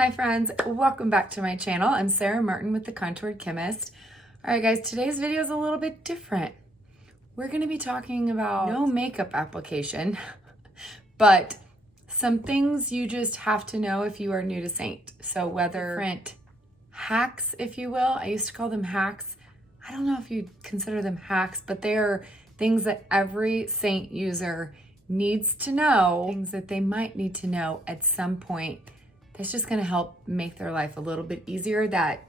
Hi friends, welcome back to my channel. I'm Sarah Martin with The Contoured Chemist. All right guys, today's video is a little bit different. We're gonna be talking about no makeup application, but some things you just have to know if you are new to Seint. So whether different hacks, if you will, I used to call them hacks. I don't know if you'd consider them hacks, but they are things that every Seint user needs to know, things that they might need to know at some point. That's just gonna help make their life a little bit easier that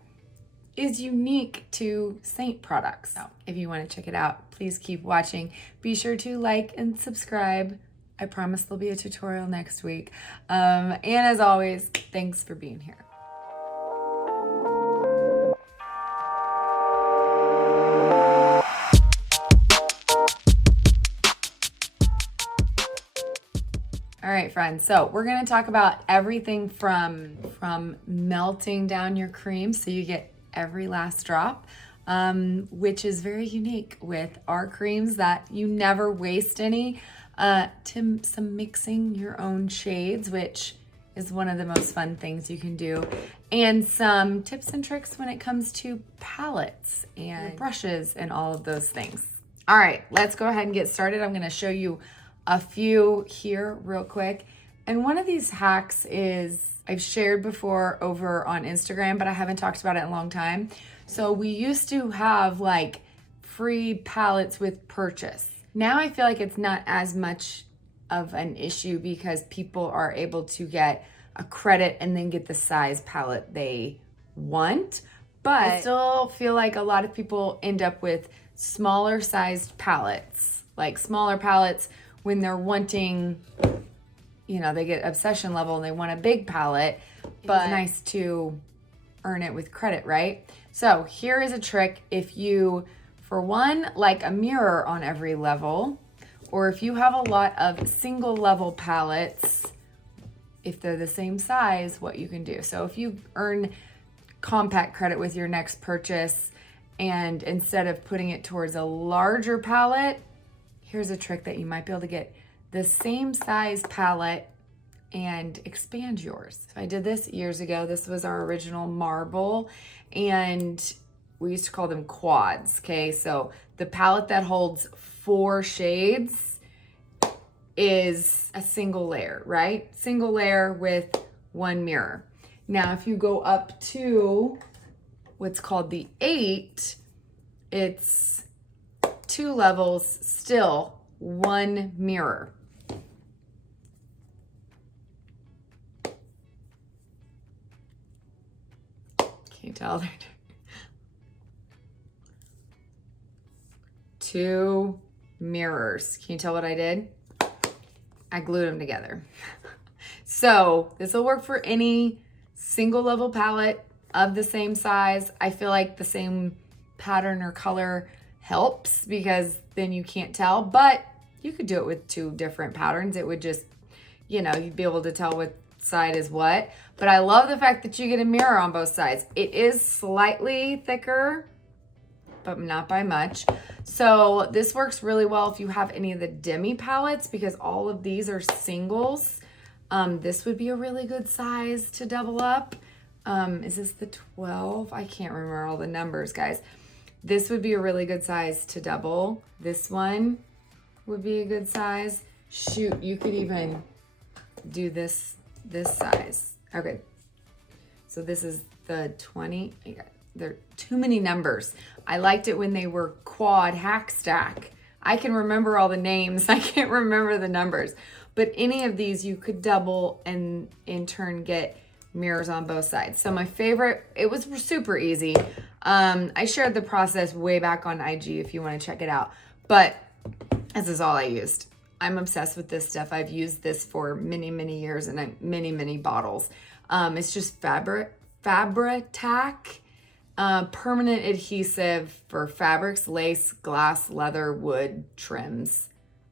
is unique to Seint products. So if you wanna check it out, please keep watching. Be sure to like and subscribe. I promise there'll be a tutorial next week. And as always, thanks for being here. All right, friends, so we're gonna talk about everything from melting down your cream so you get every last drop, which is very unique with our creams that you never waste any, to some mixing your own shades, which is one of the most fun things you can do, and some tips and tricks when it comes to palettes and brushes and all of those things. All right, let's go ahead and get started. I'm gonna show you a few here real quick. And one of these hacks is I've shared before over on Instagram, but I haven't talked about it in a long time. So we used to have like free palettes with purchase. Now I feel like it's not as much of an issue because people are able to get a credit and then get the size palette they want. But I still feel like a lot of people end up with smaller sized palettes, like smaller palettes when they're wanting, you know, they get obsession level and they want a big palette, but it's nice to earn it with credit, right? So here is a trick. If you, for one, like a mirror on every level, or if you have a lot of single level palettes, if they're the same size, what you can do. So if you earn compact credit with your next purchase, and instead of putting it towards a larger palette, here's a trick that you might be able to get the same size palette and expand yours. So I did this years ago. This was our original marble, and we used to call them quads, okay? So the palette that holds 4 shades is a single layer, right? Single layer with 1 mirror. Now, if you go up to what's called the 8, it's 2 levels, still 1 mirror. Can you tell? 2 mirrors. Can you tell what I did? I glued them together. So this will work for any single level palette of the same size. I feel like the same pattern or color helps because then you can't tell, but you could do it with 2 different patterns. It would just, you know, you'd be able to tell what side is what. But I love the fact that you get a mirror on both sides. It is slightly thicker, but not by much. So this works really well if you have any of the Demi palettes because all of these are singles. This would be a really good size to double up. Is this the 12? I can't remember all the numbers, guys. This would be a really good size to double. This one would be a good size. Shoot, you could even do this size. Okay, so this is the 20. There are too many numbers. I liked it when they were quad hack stack. I can remember all the names. I can't remember the numbers. But any of these you could double and in turn get mirrors on both sides. So my favorite, it was super easy. I shared the process way back on IG if you want to check it out, but this is all I used. I'm obsessed with this stuff. I've used this for many, many years and many bottles. It's just Fabri-Tac, permanent adhesive for fabrics, lace, glass, leather, wood, trims,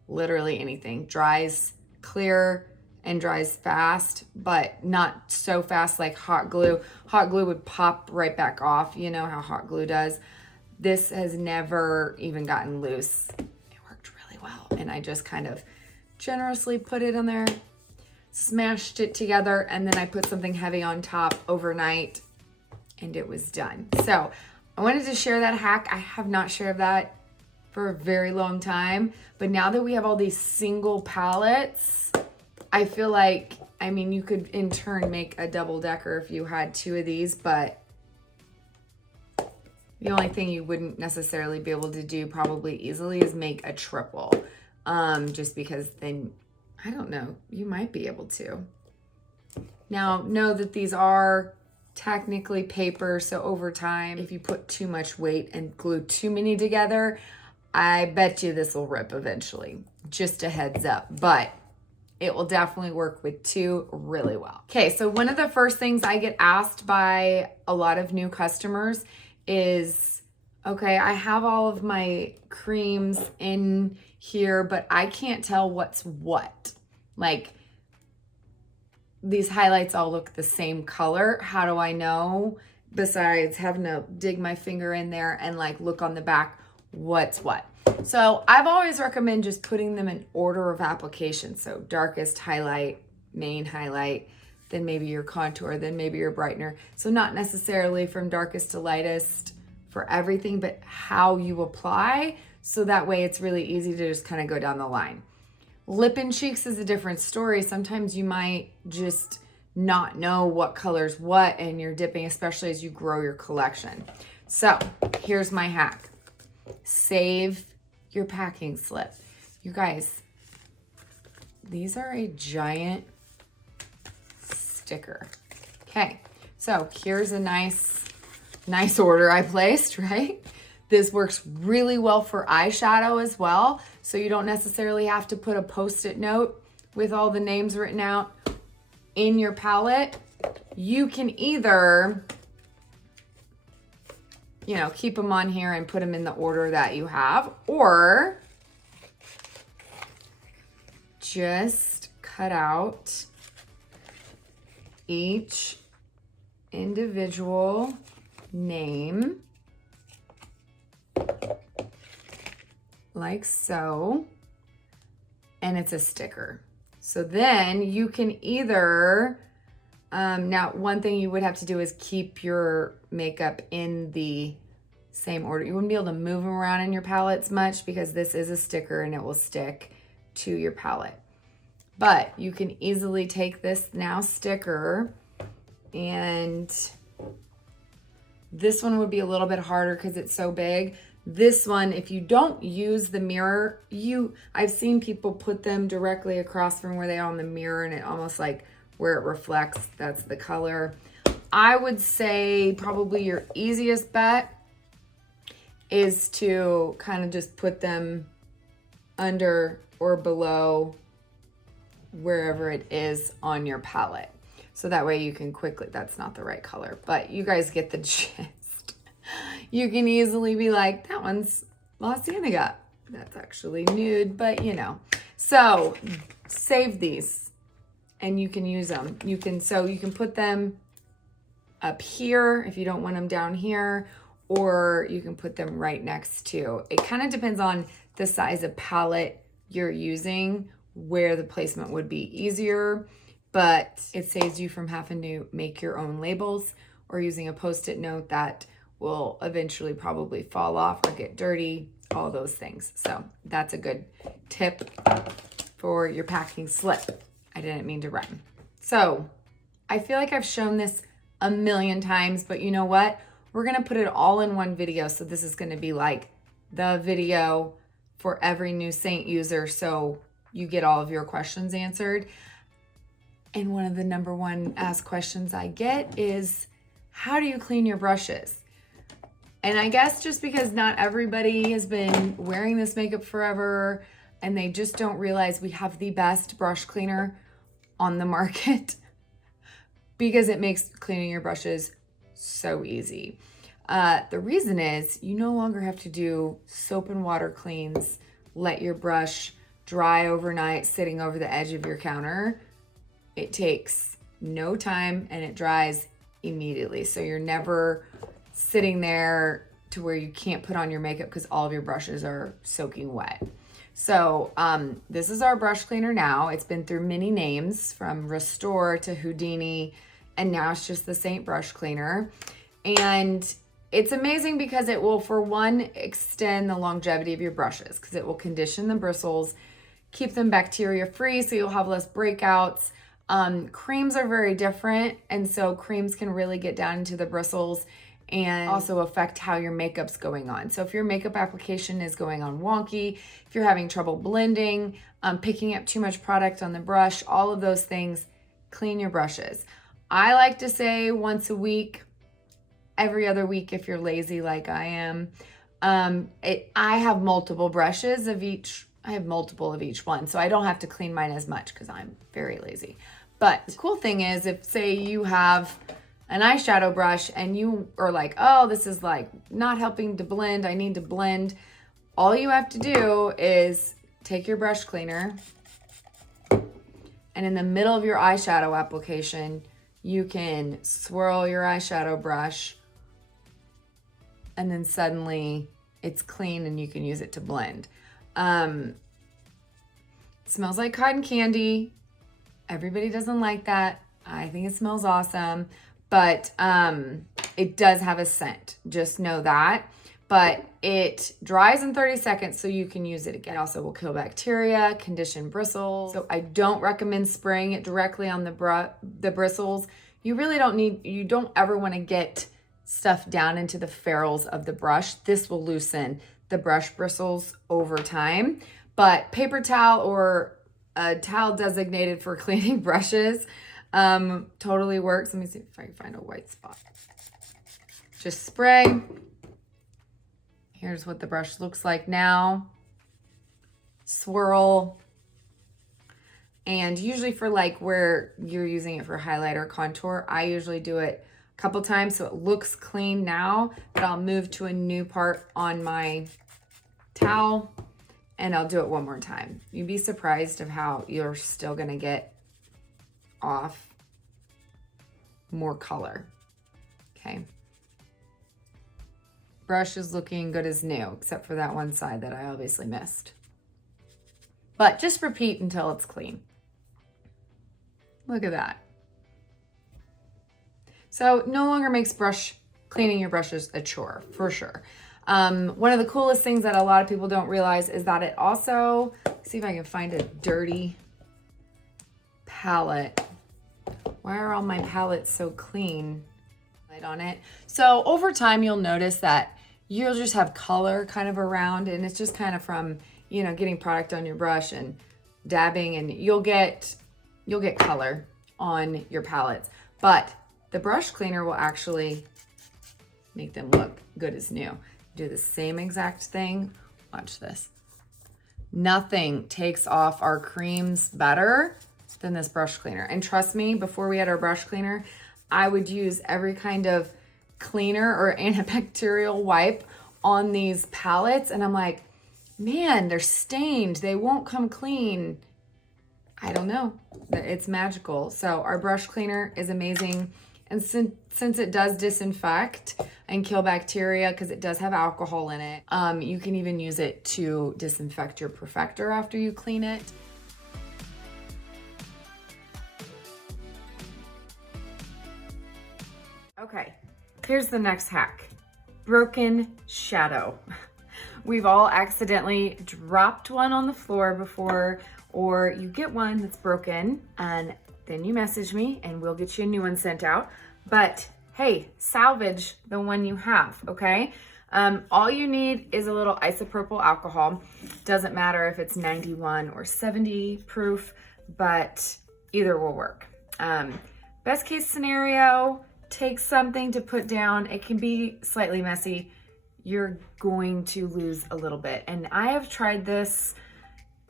literally anything. Dries clear and dries fast, but not so fast like hot glue. Hot glue would pop right back off. You know how hot glue does. This has never even gotten loose. It worked really well. And I just kind of generously put it on there. smashed it together, and then I put something heavy on top overnight, and it was done. So I wanted to share that hack. I have not shared that for a very long time, but now that we have all these single palettes, I feel like, I mean, you could in turn make a double decker if you had 2 of these, but the only thing you wouldn't necessarily be able to do probably easily is make a triple, just because then, I don't know, you might be able to. Now, know that these are technically paper, so over time, if you put too much weight and glue too many together, I bet you this will rip eventually. Just a heads up, but it will definitely work with 2 really well. Okay, so one of the first things I get asked by a lot of new customers is, okay, I have all of my creams in here, but I can't tell what's what. Like, these highlights all look the same color. How do I know, besides having to dig my finger in there and like look on the back what's what? So I've always recommend just putting them in order of application. So darkest highlight, main highlight, then maybe your contour, then maybe your brightener. So not necessarily from darkest to lightest for everything, but how you apply. So that way it's really easy to just kind of go down the line. Lip and cheeks is a different story. Sometimes you might just not know what color's what, and you're dipping, especially as you grow your collection. So here's my hack. Save your packing slip. You guys, these are a giant sticker. Okay, so here's a nice order I placed, right? This works really well for eyeshadow as well. So you don't necessarily have to put a Post-it note with all the names written out in your palette. You can either, you know, keep them on here and put them in the order that you have, or just cut out each individual name like so, and it's a sticker. So then you can either, now one thing you would have to do is keep your makeup in the same order. You wouldn't be able to move them around in your palettes much because this is a sticker and it will stick to your palette. But you can easily take this now sticker, and this one would be a little bit harder because it's so big. This one, if you don't use the mirror, I've seen people put them directly across from where they are on the mirror, and it almost like where it reflects, that's the color. I would say probably your easiest bet is to kind of just put them under or below wherever it is on your palette. So that way you can quickly, that's not the right color, but you guys get the gist. You can easily be like, that one's La Cienega. That's actually nude, but you know. So save these and you can use them. You can put them up here if you don't want them down here, or you can put them right next to. It kind of depends on the size of palette you're using, where the placement would be easier, but it saves you from having to make your own labels or using a Post-it note that will eventually probably fall off or get dirty, all those things. So that's a good tip for your packing slip. I didn't mean to rhyme. So I feel like I've shown this a million times, but you know what? We're gonna put it all in one video. So this is gonna be like the video for every new Seint user, so you get all of your questions answered. And one of the number one asked questions I get is, how do you clean your brushes? And I guess just because not everybody has been wearing this makeup forever and they just don't realize we have the best brush cleaner on the market because it makes cleaning your brushes so easy. The reason is you no longer have to do soap and water cleans, let your brush dry overnight sitting over the edge of your counter. It takes no time and it dries immediately. So you're never sitting there to where you can't put on your makeup because all of your brushes are soaking wet. So this is our brush cleaner now. It's been through many names, from Restore to Houdini, and now it's just the Seint brush cleaner. And it's amazing because it will, for one, extend the longevity of your brushes, because it will condition the bristles, keep them bacteria free, so you'll have less breakouts. Creams are very different, and so creams can really get down into the bristles and also affect how your makeup's going on. So if your makeup application is going on wonky, if you're having trouble blending, picking up too much product on the brush, all of those things, clean your brushes. I like to say once a week, every other week if you're lazy like I am. I have multiple brushes of each. I have multiple of each one, so I don't have to clean mine as much because I'm very lazy. But the cool thing is, if say you have an eyeshadow brush and you are like, oh, this is like not helping to blend, I need to blend, all you have to do is take your brush cleaner, and in the middle of your eyeshadow application, you can swirl your eyeshadow brush, and then suddenly it's clean and you can use it to blend. It smells like cotton candy. Everybody doesn't like that. I think it smells awesome, but it does have a scent. Just know that. But it dries in 30 seconds, so you can use it again. It also will kill bacteria, condition bristles. So I don't recommend spraying it directly on the bristles. You really don't need, you don't ever want to get stuff down into the ferrules of the brush. This will loosen the brush bristles over time. But paper towel or a towel designated for cleaning brushes totally works. Let me see if I can find a white spot. Just spray. Here's what the brush looks like now. Swirl. And usually for like where you're using it for highlight or contour, I usually do it a couple times so it looks clean now, but I'll move to a new part on my towel and I'll do it one more time. You'd be surprised of how you're still gonna get off more color. Okay. Brush is looking good as new, except for that one side that I obviously missed. But just repeat until it's clean. Look at that. So no longer makes cleaning your brushes a chore, for sure. One of the coolest things that a lot of people don't realize is that it also, see if I can find a dirty palette. Why are all my palettes so clean? Light on it. So over time, you'll notice that you'll just have color kind of around, and it's just kind of from, you know, getting product on your brush and dabbing, and you'll get color on your palettes. But the brush cleaner will actually make them look good as new. Do the same exact thing. Watch this. Nothing takes off our creams better than this brush cleaner. And trust me, before we had our brush cleaner, I would use every kind of cleaner or antibacterial wipe on these palettes, and I'm like, man, they're stained. They won't come clean. I don't know. It's magical. So our brush cleaner is amazing. And since it does disinfect and kill bacteria, because it does have alcohol in it, you can even use it to disinfect your perfector after you clean it. Okay, here's the next hack. Broken shadow. We've all accidentally dropped one on the floor before, or you get one that's broken and then you message me and we'll get you a new one sent out. But hey, salvage the one you have, okay? All you need is a little isopropyl alcohol. Doesn't matter if it's 91 or 70 proof, but either will work. Best case scenario, take something to put down. It can be slightly messy. You're going to lose a little bit. And I have tried this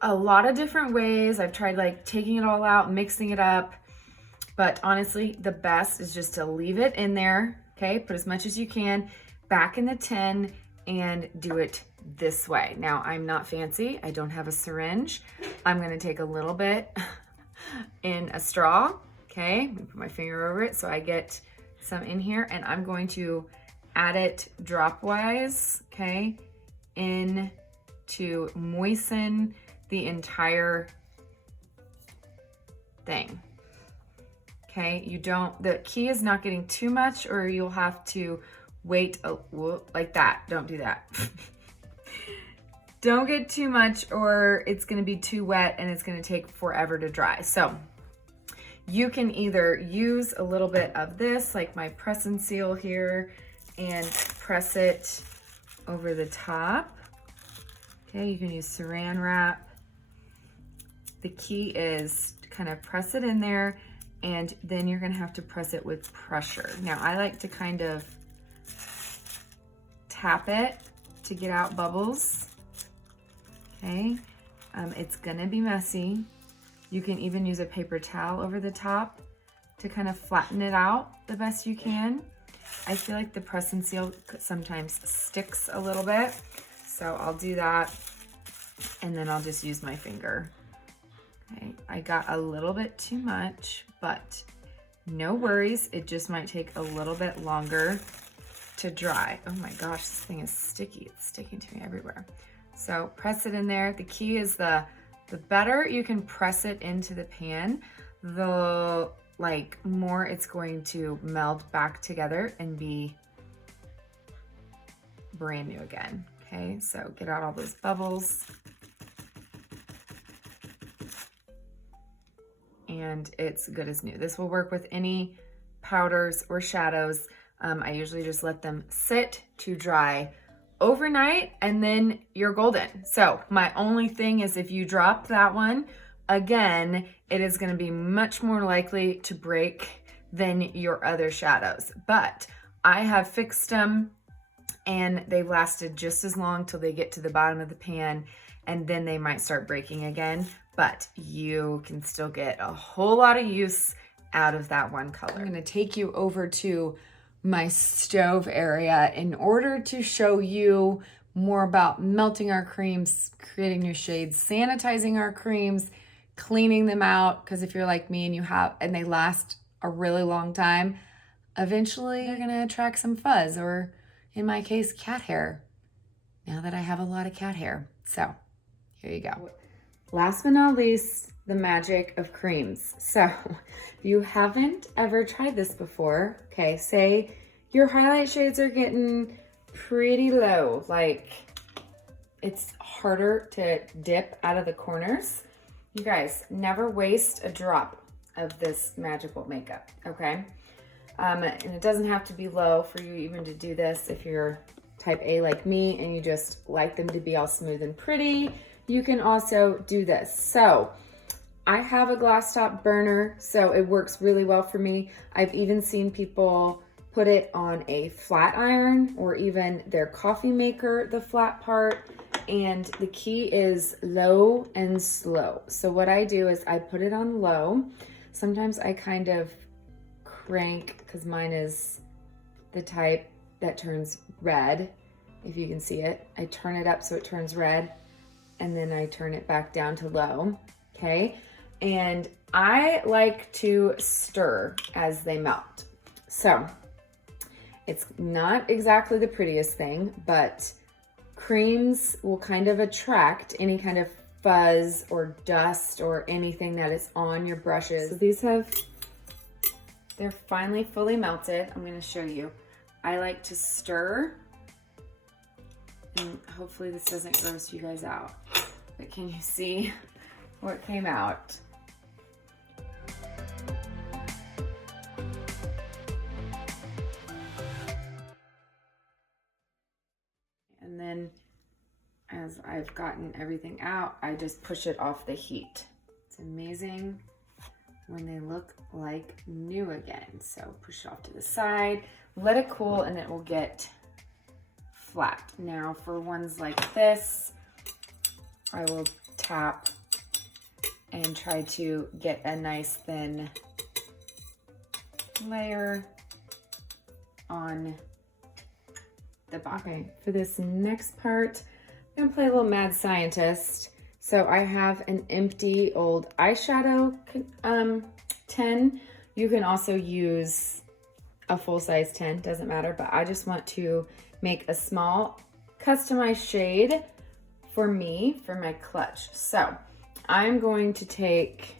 a lot of different ways. I've tried like taking it all out, mixing it up. But honestly, the best is just to leave it in there, okay? Put as much as you can back in the tin and do it this way. Now, I'm not fancy. I don't have a syringe. I'm gonna take a little bit in a straw, okay? I'm gonna put my finger over it so I get some in here, and I'm going to add it dropwise, okay, in to moisten the entire thing. Okay, the key is not getting too much, or you'll have to wait like that. Don't do that. Don't get too much or it's gonna be too wet and it's gonna take forever to dry. So you can either use a little bit of this, like my press and seal here, and press it over the top. Okay, you can use saran wrap. The key is to kind of press it in there, and then you're gonna have to press it with pressure. Now I like to kind of tap it to get out bubbles. Okay, it's gonna be messy. You can even use a paper towel over the top to kind of flatten it out the best you can. I feel like the press and seal sometimes sticks a little bit, so I'll do that, and then I'll just use my finger. Okay, I got a little bit too much, but no worries. It just might take a little bit longer to dry. Oh my gosh, this thing is sticky. It's sticking to me everywhere. So press it in there. The key is the better you can press it into the pan, the more it's going to meld back together and be brand new again. Okay, so get out all those bubbles. And it's good as new. This will work with any powders or shadows. I usually just let them sit to dry overnight and then you're golden. So my only thing is if you drop that one, again, it is gonna be much more likely to break than your other shadows. But I have fixed them and they've lasted just as long till they get to the bottom of the pan, and then they might start breaking again. But you can still get a whole lot of use out of that one color. I'm gonna take you over to my stove area in order to show you more about melting our creams, creating new shades, sanitizing our creams, cleaning them out. Because if you're like me and they last a really long time, eventually they're gonna attract some fuzz, or in my case, cat hair, now that I have a lot of cat hair. So here you go. Last but not least, the magic of creams. So if you haven't ever tried this before, okay, say your highlight shades are getting pretty low, like it's harder to dip out of the corners. You guys, never waste a drop of this magical makeup, okay? And it doesn't have to be low for you even to do this. If you're type A like me and you just like them to be all smooth and pretty, you can also do this. So I have a glass top burner, so it works really well for me. I've even seen people put it on a flat iron or even their coffee maker, the flat part. And the key is low and slow. So what I do is I put it on low. Sometimes I kind of crank, because mine is the type that turns red, if you can see it. I turn it up so it turns red, and then I turn it back down to low, okay? And I like to stir as they melt. So it's not exactly the prettiest thing, but creams will kind of attract any kind of fuzz or dust or anything that is on your brushes. So they're finally fully melted. I'm gonna show you. I like to stir, and hopefully this doesn't gross you guys out, but can you see what came out? And then as I've gotten everything out, I just push it off the heat. It's amazing when they look like new again. So push it off to the side, let it cool, and it will get flat. Now for ones like this, I will tap and try to get a nice thin layer on the bottom. Okay, for this next part, I'm gonna play a little mad scientist. So I have an empty old eyeshadow tin. You can also use a full-size tin, doesn't matter, but I just want to make a small customized shade for me for my clutch. So I'm going to take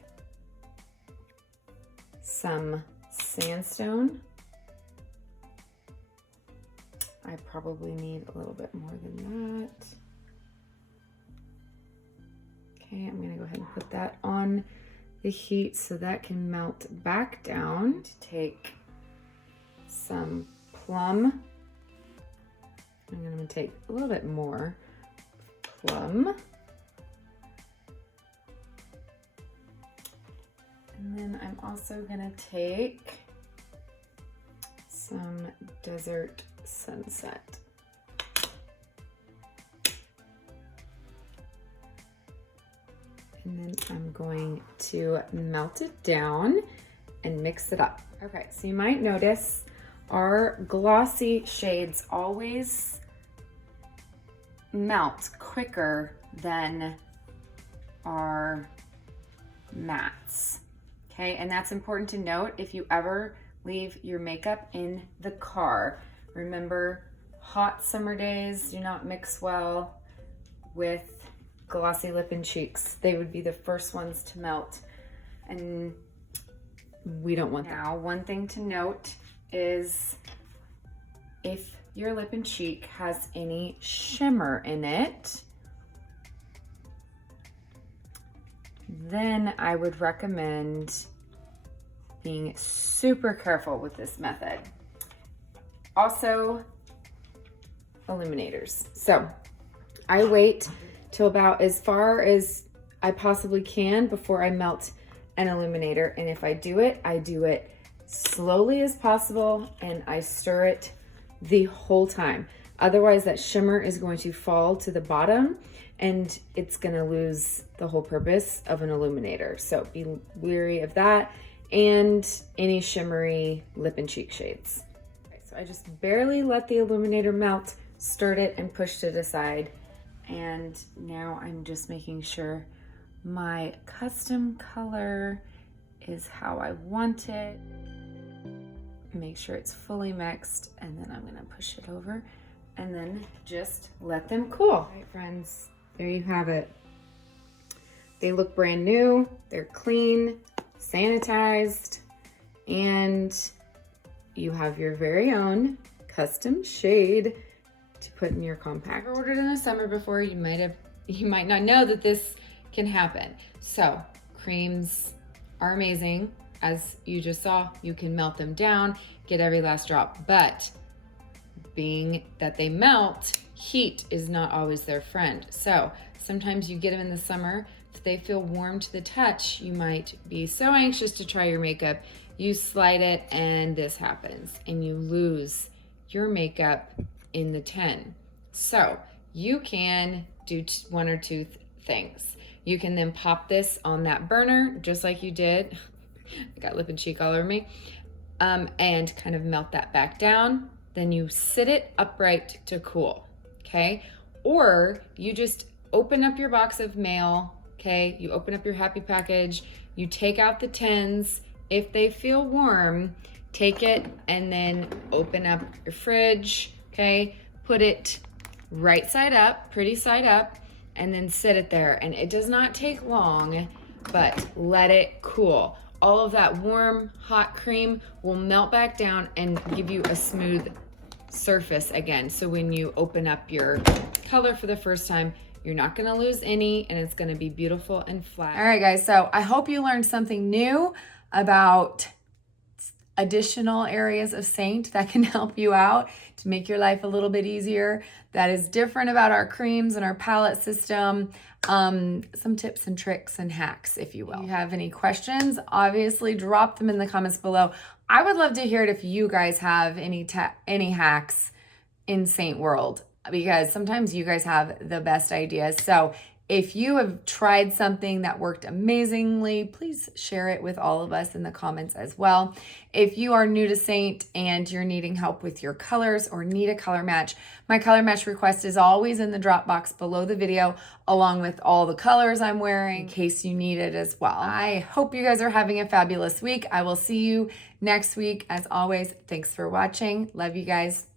some sandstone. I probably need a little bit more than that. Okay, I'm gonna go ahead and put that on the heat so that can melt back down. To take some plum. I'm gonna take a little bit more plum. And then I'm also gonna take some Desert Sunset. And then I'm going to melt it down and mix it up. Okay, so you might notice our glossy shades always melt quicker than our mattes. Okay, and that's important to note if you ever leave your makeup in the car. Remember, hot summer days do not mix well with glossy lip and cheeks. They would be the first ones to melt, and we don't want that. Now, one thing to note is if your lip and cheek has any shimmer in it, then I would recommend being super careful with this method. Also, illuminators. So I wait till about as far as I possibly can before I melt an illuminator. And if I do it slowly as possible, and I stir it the whole time. Otherwise that shimmer is going to fall to the bottom and it's gonna lose the whole purpose of an illuminator. So be wary of that and any shimmery lip and cheek shades. Okay, so I just barely let the illuminator melt, stirred it and pushed it aside. And now I'm just making sure my custom color is how I want it. Make sure it's fully mixed, and then I'm gonna push it over and then just let them cool. All right, friends, there you have it. They look brand new, they're clean, sanitized, and you have your very own custom shade to put in your compact. If you ordered in the summer before, you might not know that this can happen. So creams are amazing. As you just saw, you can melt them down, get every last drop, but being that they melt, heat is not always their friend. So sometimes you get them in the summer, if they feel warm to the touch, you might be so anxious to try your makeup, you slide it and this happens and you lose your makeup in the 10. So you can do one or two things. You can then pop this on that burner, just like you did. I got lip and cheek all over me. And kind of melt that back down. Then you sit it upright to cool, okay? Or you just open up your box of mail, okay? You open up your happy package, you take out the 10s. If they feel warm, take it and then open up your fridge, okay? Put it right side up, pretty side up, and then sit it there. And it does not take long, but let it cool. All of that warm, hot cream will melt back down and give you a smooth surface again. So when you open up your color for the first time, you're not gonna lose any and it's gonna be beautiful and flat. All right, guys, so I hope you learned something new about additional areas of Seint that can help you out to make your life a little bit easier. That is different about our creams and our palette system. Some tips and tricks and hacks, if you will. If you have any questions, obviously drop them in the comments below. I would love to hear it if you guys have any hacks in Seint World, because sometimes you guys have the best ideas. So if you have tried something that worked amazingly, please share it with all of us in the comments as well. If you are new to Seint and you're needing help with your colors or need a color match, my color match request is always in the drop box below the video, along with all the colors I'm wearing in case you need it as well. I hope you guys are having a fabulous week. I will see you next week. As always, thanks for watching. Love you guys.